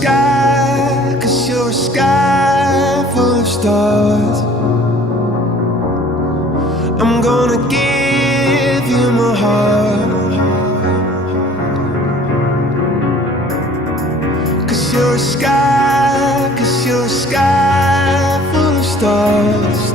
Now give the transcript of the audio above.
sky, 'cause you're a sky full of stars. I'm gonna give you my heart, 'cause you're a sky, 'cause you're a sky full of stars.